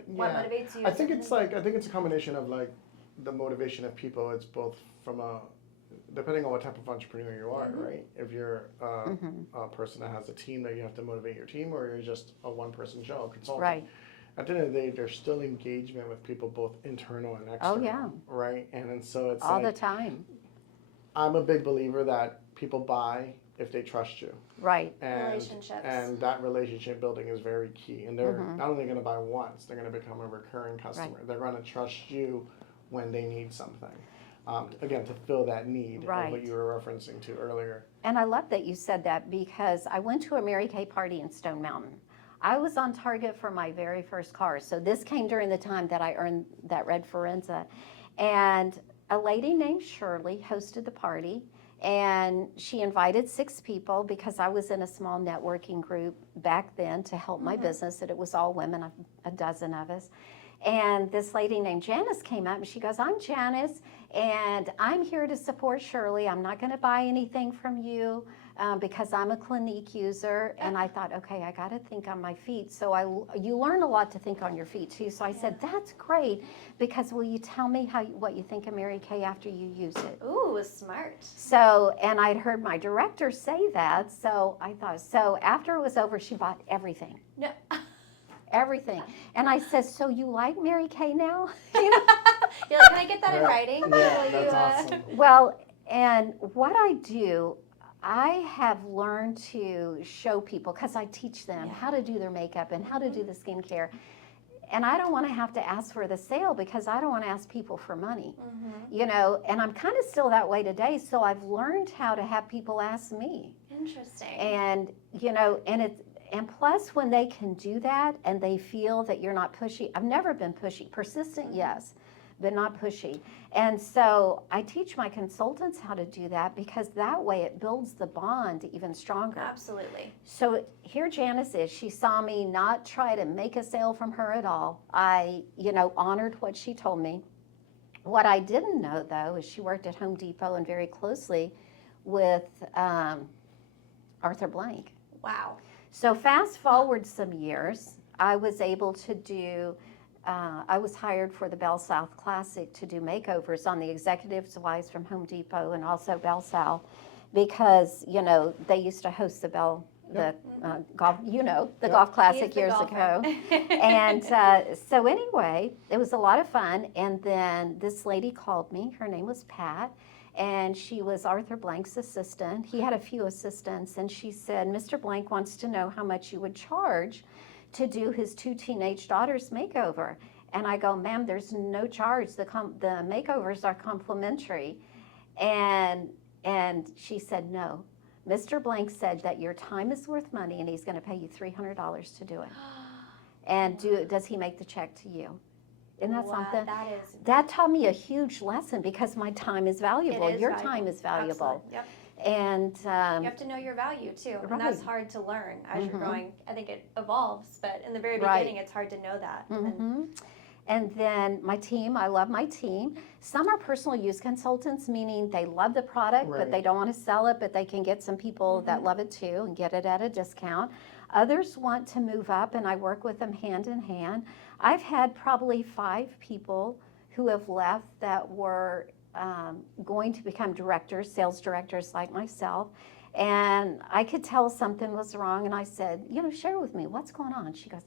what motivates you. I think it's a combination of like the motivation of people. It's both from depending on what type of entrepreneur you are, right? If you're a person that has a team that you have to motivate your team, or you're just a one-person show, consultant. Right. At the end of the day, there's still engagement with people, both internal and external. Oh, yeah. Right? And so it's all the time. I'm a big believer that people buy if they trust you. Right. And, relationships. And that relationship building is very key. And they're not only going to buy once, they're going to become a recurring customer. Right. They're going to trust you when they need something. Again, to fill that need of what you were referencing to earlier. And I love that you said that because I went to a Mary Kay party in Stone Mountain. I was on target for my very first car. So this came during the time that I earned that red Forenza. And a lady named Shirley hosted the party. And she invited 6 people because I was in a small networking group back then to help my business. And it was all women, a dozen of us. And this lady named Janice came up and she goes, I'm Janice and I'm here to support Shirley. I'm not going to buy anything from you because I'm a Clinique user. And I thought, okay, I got to think on my feet. So you learn a lot to think on your feet too. So I said, that's great because will you tell me what you think of Mary Kay after you use it? Ooh, smart. So, and I'd heard my director say that. So I thought, so after it was over, she bought everything. No. Everything. And I said, so you like Mary Kay now? You're like, can I get that in writing? Yeah, that's awesome. Well, and what I do, I have learned to show people, because I teach them how to do their makeup and how to do the skincare. And I don't want to have to ask for the sale because I don't want to ask people for money, and I'm kind of still that way today. So I've learned how to have people ask me. Interesting. And, and plus, when they can do that and they feel that you're not pushy, I've never been pushy. Persistent, yes, but not pushy. And so I teach my consultants how to do that because that way it builds the bond even stronger. Absolutely. So here Janice is. She saw me not try to make a sale from her at all. I, honored what she told me. What I didn't know, though, is she worked at Home Depot and very closely with Arthur Blank. Wow. So fast forward some years, I was able to do I was hired for the Bell South Classic to do makeovers on the executives' wives from Home Depot and also Bell South, because they used to host the Bell golf, the golf classic years ago. And so anyway, it was a lot of fun. And then this lady called me. Her name was Pat. And she was Arthur Blank's assistant. He had a few assistants. And she said, Mr. Blank wants to know how much you would charge to do his 2 teenage daughters' makeover. And I go, ma'am, there's no charge. The makeovers are complimentary. And she said, no. Mr. Blank said that your time is worth money and he's going to pay you $300 to do it. And does he make the check to you? Isn't that something? That taught me a huge lesson, because my time is valuable. Your time is valuable. Yep. And you have to know your value too. And that's hard to learn as you're growing. I think it evolves, but in the very beginning, it's hard to know that. And then my team, I love my team. Some are personal use consultants, meaning they love the product, but they don't want to sell it, but they can get some people that love it too and get it at a discount. Others want to move up, and I work with them hand in hand. I've had probably 5 people who have left that were going to become directors, sales directors like myself. And I could tell something was wrong, and I said, share with me, what's going on? She goes,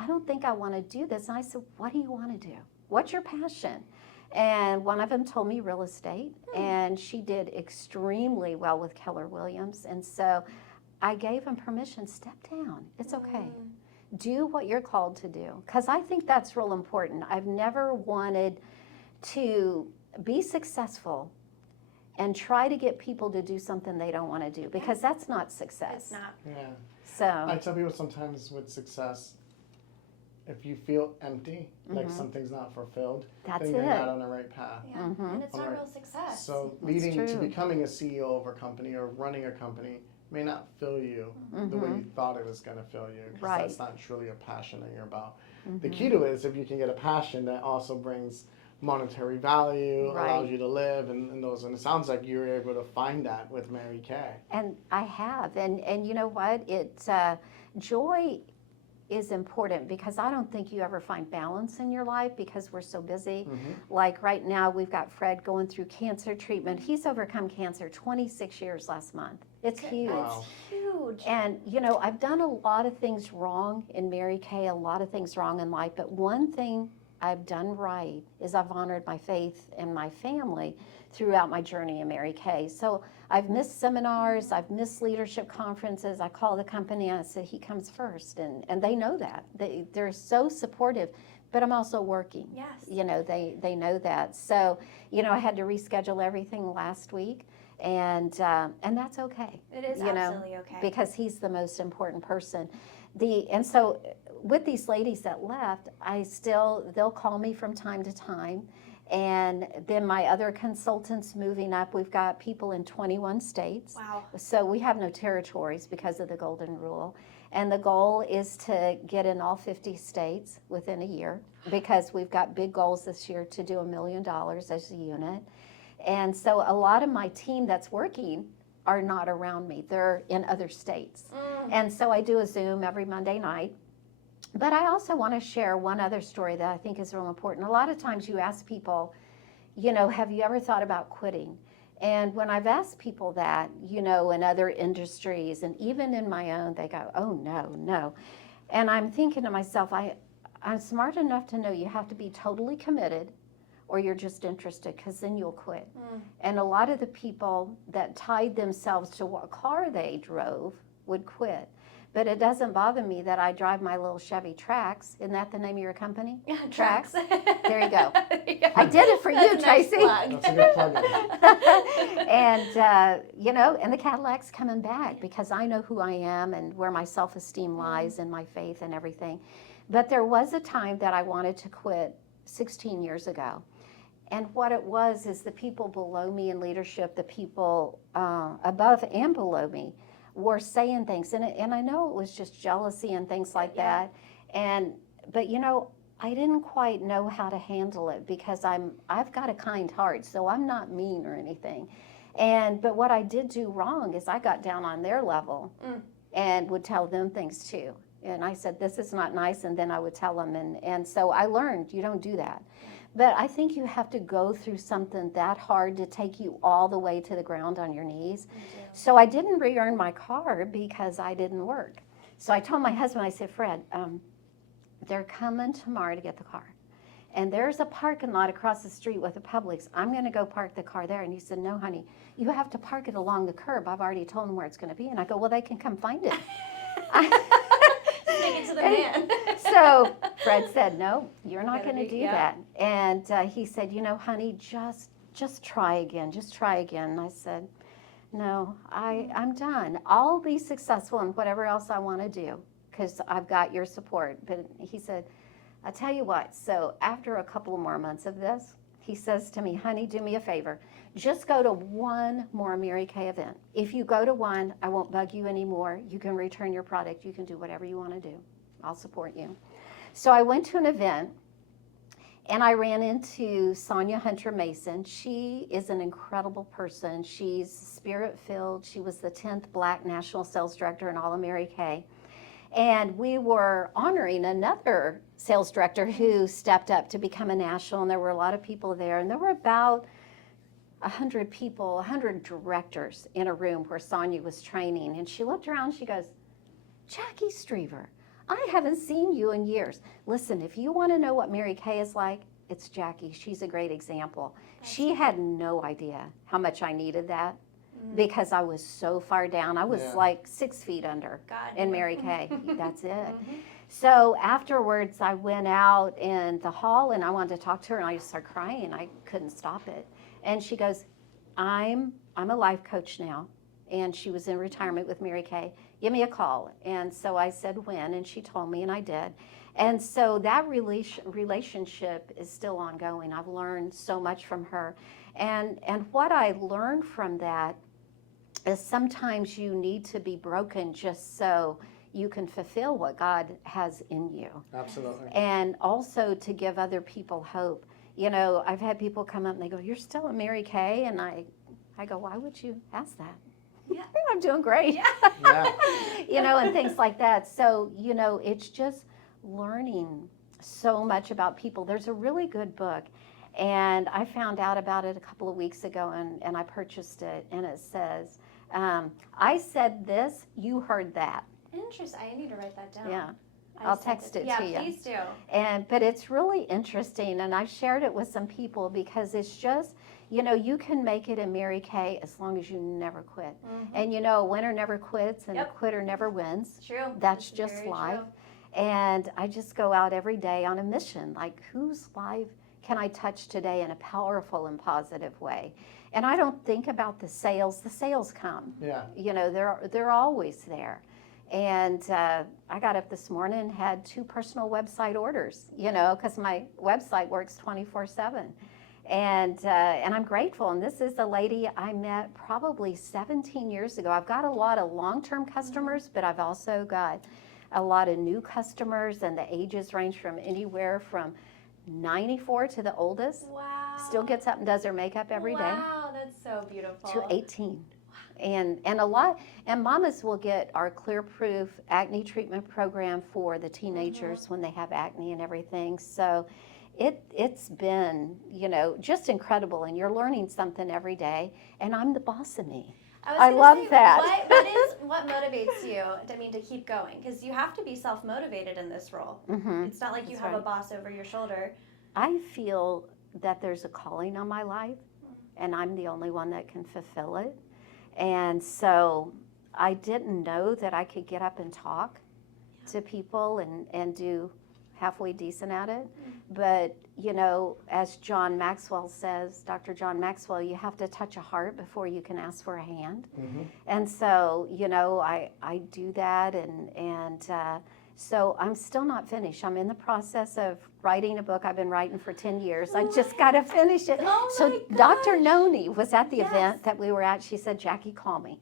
I don't think I want to do this. And I said, what do you want to do? What's your passion? And one of them told me real estate, and she did extremely well with Keller Williams. And so I gave him permission, step down. It's okay. Do what you're called to do, because I think that's real important. I've never wanted to be successful and try to get people to do something they don't want to do, because that's not success. It's not. Yeah. So I tell people sometimes with success, if you feel empty, like something's not fulfilled, then you're not on the right path. Yeah. And it's not real success. So leading to becoming a CEO of a company or running a company may not fill you the way you thought it was going to fill you, because that's not truly a passion that you're about. The key to it is if you can get a passion that also brings monetary value, allows you to live, and those. And it sounds like you were able to find that with Mary Kay. And I have, and you know what? Joy is important, because I don't think you ever find balance in your life because we're so busy. Like right now, we've got Fred going through cancer treatment. He's overcome cancer 26 years last month. It's huge. Wow. Huge. And, I've done a lot of things wrong in Mary Kay, a lot of things wrong in life, but one thing I've done right is I've honored my faith and my family throughout my journey in Mary Kay. So I've missed seminars, I've missed leadership conferences. I call the company and I said, he comes first. And they know that. They're so supportive, but I'm also working. Yes. They know that. So, I had to reschedule everything last week. And that's okay. It is absolutely okay. Because he's the most important person. And so with these ladies that left, they'll call me from time to time. And then my other consultants moving up, we've got people in 21 states. Wow. So we have no territories because of the golden rule. And the goal is to get in all 50 states within a year, because we've got big goals this year to do $1 million as a unit. And so a lot of my team that's working are not around me. They're in other states. And so I do a Zoom every Monday night. But I also want to share one other story that I think is real important. A lot of times you ask people, have you ever thought about quitting? And when I've asked people that, in other industries and even in my own, they go, oh, no. And I'm thinking to myself, I'm smart enough to know you have to be totally committed, or you're just interested, because then you'll quit. And a lot of the people that tied themselves to what car they drove would quit. But it doesn't bother me that I drive my little Chevy Trax. Isn't that the name of your company? Yeah, Trax. There you go. Yeah. I did it for you, That's a nice Tracy. plug. That's a good plug-in. And, and the Cadillac's coming back, because I know who I am and where my self-esteem lies and my faith and everything. But there was a time that I wanted to quit 16 years ago. And what it was is the people below me in leadership, the people above and below me, were saying things. And I know it was just jealousy and things like that. But I didn't quite know how to handle it, because I've got a kind heart, so I'm not mean or anything. But what I did do wrong is I got down on their level and would tell them things too. And I said, this is not nice. And then I would tell them. And so I learned you don't do that. But I think you have to go through something that hard to take you all the way to the ground on your knees. So I didn't re-earn my car because I didn't work. So I told my husband, I said, Fred, they're coming tomorrow to get the car. And there's a parking lot across the street with a Publix. I'm going to go park the car there. And he said, no, honey, you have to park it along the curb. I've already told them where it's going to be. And I go, well, they can come find it. Take it to the man. So Fred said, no, you're not going to do yeah. that. And he said, you know, honey, just try again. Just try again. And I said, no, I'm done. I'll be successful in whatever else I want to do because I've got your support. But he said, I tell you what, so after a couple more months of this, he says to me, honey, do me a favor. Just go to one more Mary Kay event. If you go to one, I won't bug you anymore. You can return your product. You can do whatever you want to do. I'll support you. So I went to an event, and I ran into Sonia Hunter Mason. She is an incredible person. She's spirit-filled. She was the 10th Black National Sales Director in all of Mary Kay. And we were honoring another sales director who stepped up to become a national, and there were a lot of people there. And there were about 100 people, 100 directors in a room where Sonia was training. And she looked around, she goes, Jacque Streever, I haven't seen you in years. Listen, if you want to know what Mary Kay is like, it's Jacque. She's a great example. She had no idea how much I needed that because I was so far down. I was like 6 feet under in Mary Kay. That's it. So afterwards, I went out in the hall and I wanted to talk to her, and I just started crying. I couldn't stop it. And she goes, I'm a life coach now. And she was in retirement with Mary Kay. Give me a call. And so I said when, and she told me, and I did. And so that relationship is still ongoing. I've learned so much from her. And what I learned from that is sometimes you need to be broken just so you can fulfill what God has in you. Absolutely. And also to give other people hope. You know, I've had people come up and they go, you're still a Mary Kay? And I go, why would you ask that? Yeah. I'm doing great. Yeah. You know, and things like that. So, you know, it's just learning so much about people. There's a really good book, and I found out about it a couple of weeks ago, and I purchased it, and it says, I said this, you heard that. Interesting. I need to write that down. Yeah. I'll text it to you. Yeah, please do. But it's really interesting, and I've shared it with some people because it's just, you know, you can make it in Mary Kay as long as you never quit. And you know, a winner never quits, and a quitter never wins. True. That's just life. And I just go out every day on a mission, like whose life can I touch today in a powerful and positive way? And I don't think about the sales come. Yeah. You know, they're always there. And I got up this morning and had 2 personal website orders, you know, because my website works 24/7. And I'm grateful. And this is a lady I met probably 17 years ago. I've got a lot of long-term customers, but I've also got a lot of new customers, and the ages range from anywhere from 94 to the oldest. Wow. Still gets up and does her makeup every day. Wow, that's so beautiful. To 18. And a lot, and mamas will get our Clear Proof acne treatment program for the teenagers when they have acne and everything. So it's been, you know, just incredible, and you're learning something every day, and I'm the boss of me. I love that. What motivates you, to keep going? Because you have to be self-motivated in this role. It's not like you have a boss over your shoulder. I feel that there's a calling on my life, and I'm the only one that can fulfill it. And so I didn't know that I could get up and talk to people and do halfway decent at it. But, you know, as John Maxwell says, Dr. John Maxwell, you have to touch a heart before you can ask for a hand. And so, you know, I do that. And so I'm still not finished. I'm in the process of writing a book. I've been writing for 10 years. I just got to finish it. So Dr. Noni was at the event that we were at. She said, Jacque, call me.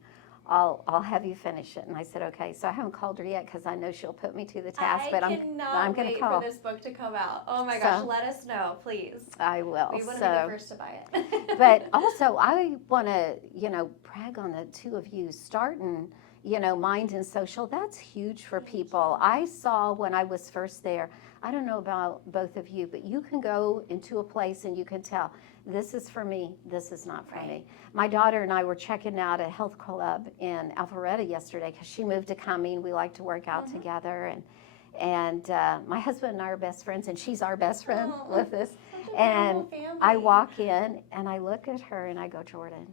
I'll have you finish it. And I said, okay. So I haven't called her yet because I know she'll put me to the task. But I'm going to call. I cannot wait for this book to come out. Oh my gosh, let us know, please. I will. We want to be the first to buy it. But also, I want to, you know, brag on the 2 of you starting, mind and social, that's huge for people. I saw when I was first there, I don't know about both of you, but you can go into a place and you can tell, this is for me, this is not for me. My daughter and I were checking out a health club in Alpharetta yesterday because she moved to Cumming. We like to work out together, and my husband and I are best friends, and she's our best friend with us. And I walk in and I look at her and I go, Jordan,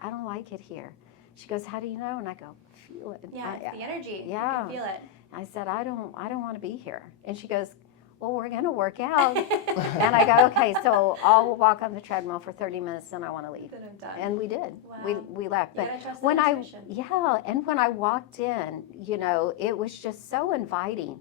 I don't like it here. She goes, how do you know? And I go, feel it. Yeah, it's the energy. Yeah. You can feel it. I said, I don't want to be here. And she goes, well, we're going to work out. And I go, okay, so I'll walk on the treadmill for 30 minutes and I want to leave. Then I'm done. And we did. Wow. We left. You But gotta trust when the I, intuition. and when I walked in, it was just so inviting.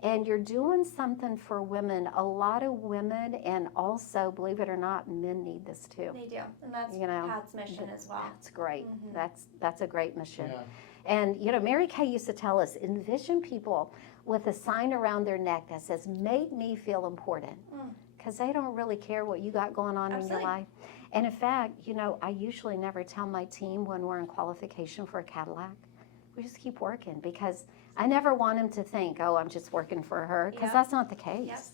And you're doing something for women. A lot of women, and also, believe it or not, men need this too. They do. And that's Pat's mission as well. That's great. That's a great mission. Yeah. And, Mary Kay used to tell us, envision people with a sign around their neck that says, make me feel important. Because they don't really care what you got going on in your life. And in fact, I usually never tell my team when we're in qualification for a Cadillac. We just keep working because I never want them to think, oh, I'm just working for her, because that's not the case,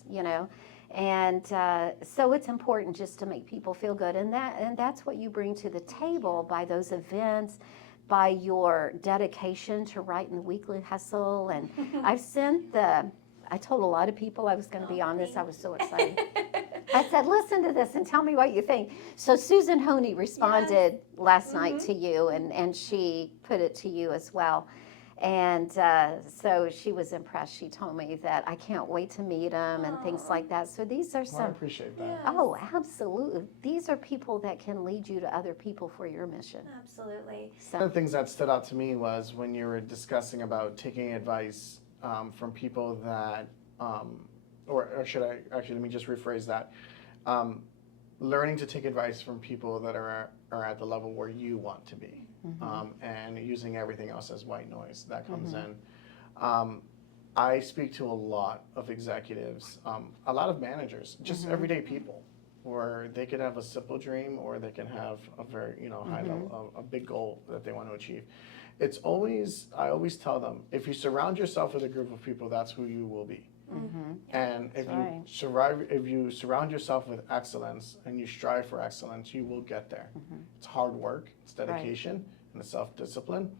And so it's important just to make people feel good. And that's what you bring to the table by those events, by your dedication to writing the Weekly Hustle. And I told a lot of people I was going to be on this. I was so excited. I said, listen to this and tell me what you think. So Susan Honey responded last night to you, and she put it to you as well. And so she was impressed. She told me that I can't wait to meet them and things like that. So these are I some. appreciate that. Yes. Oh, absolutely. These are people that can lead you to other people for your mission. Absolutely. So, One of the things that stood out to me was when you were discussing about taking advice from people that, or should I, actually, let me just rephrase that. Learning to take advice from people that are at the level where you want to be, and using everything else as white noise that comes in. I speak to a lot of executives, a lot of managers, just everyday people, where they could have a simple dream or they can have a very, high level, a big goal that they want to achieve. It's always, I always tell them, if you surround yourself with a group of people, that's who you will be. And if you surround yourself with excellence and you strive for excellence, you will get there. It's hard work, it's dedication, and it's self-discipline,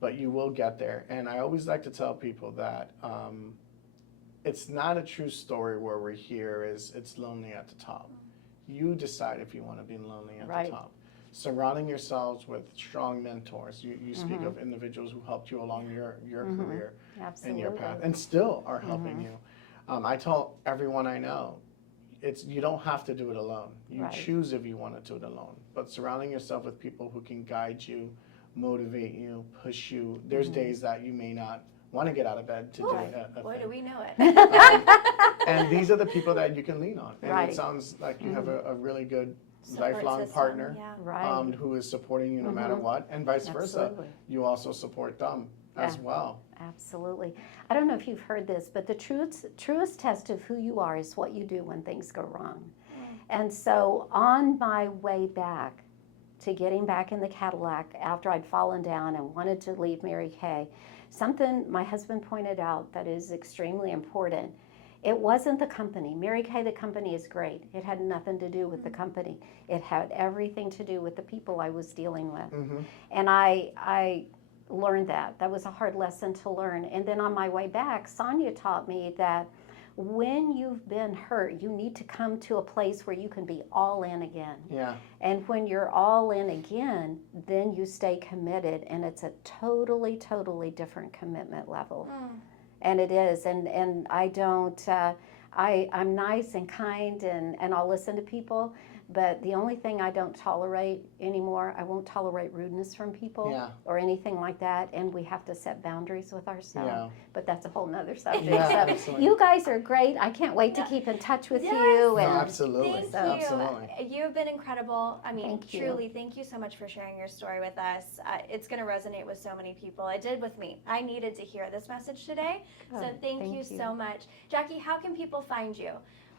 but you will get there. And I always like to tell people that it's not a true story where we're here it's lonely at the top. You decide if you want to be lonely at the top. Surrounding yourselves with strong mentors. You speak of individuals who helped you along your career and your path, and still are helping you. I tell everyone I know, you don't have to do it alone. You choose if you want to do it alone. But surrounding yourself with people who can guide you, motivate you, push you. There's days that you may not want to get out of bed to do a Boy, thing. do we know it. And these are the people that you can lean on. And it sounds like you have a really good lifelong partner who is supporting you no matter what, and vice versa. You also support them as well. Absolutely. I don't know if you've heard this, but the truest test of who you are is what you do when things go wrong. And so on my way back to getting back in the Cadillac after I'd fallen down and wanted to leave Mary Kay, something my husband pointed out that is extremely important. It wasn't the company. Mary Kay, the company, is great. It had nothing to do with the company. It had everything to do with the people I was dealing with. And I learned that. That was a hard lesson to learn. And then on my way back, Sonia taught me that when you've been hurt, you need to come to a place where you can be all in again. And when you're all in again, then you stay committed, and it's a totally, totally different commitment level. And it is, and I don't, I'm nice and kind, and I'll listen to people, but the only thing I don't tolerate anymore, I won't tolerate rudeness from people or anything like that, and we have to set boundaries with ourselves, but that's a whole nother subject. So you guys are great. I can't wait to keep in touch with you. And Absolutely. Thank you. Absolutely. You've been incredible. I mean, Thank you. truly, thank you so much for sharing your story with us. It's going to resonate with so many people. It did with me. I needed to hear this message today. So thank you so much. Jacque, how can people find you?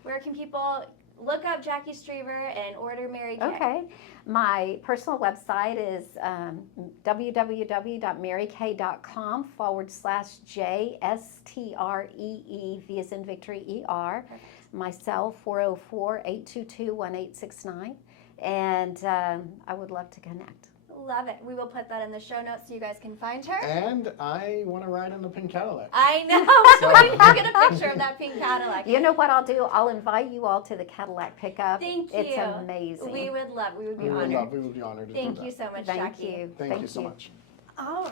Where can people look up Jacque Streever and order Mary Kay. Okay. My personal website is www.maryk.com/JSTREE, V as in Victory, ER. Perfect. My cell, 404-822-1869. And I would love to connect. Love it. We will put that in the show notes so you guys can find her. And I want to ride in the pink Cadillac. I know. So- You get a picture of that pink Cadillac. You know what I'll do? I'll invite you all to the Cadillac pickup. Thank It's you. amazing. We would be We honored. would be honored to Thank do you that. so much, Thank Jacque. you. Thank you so much. All right.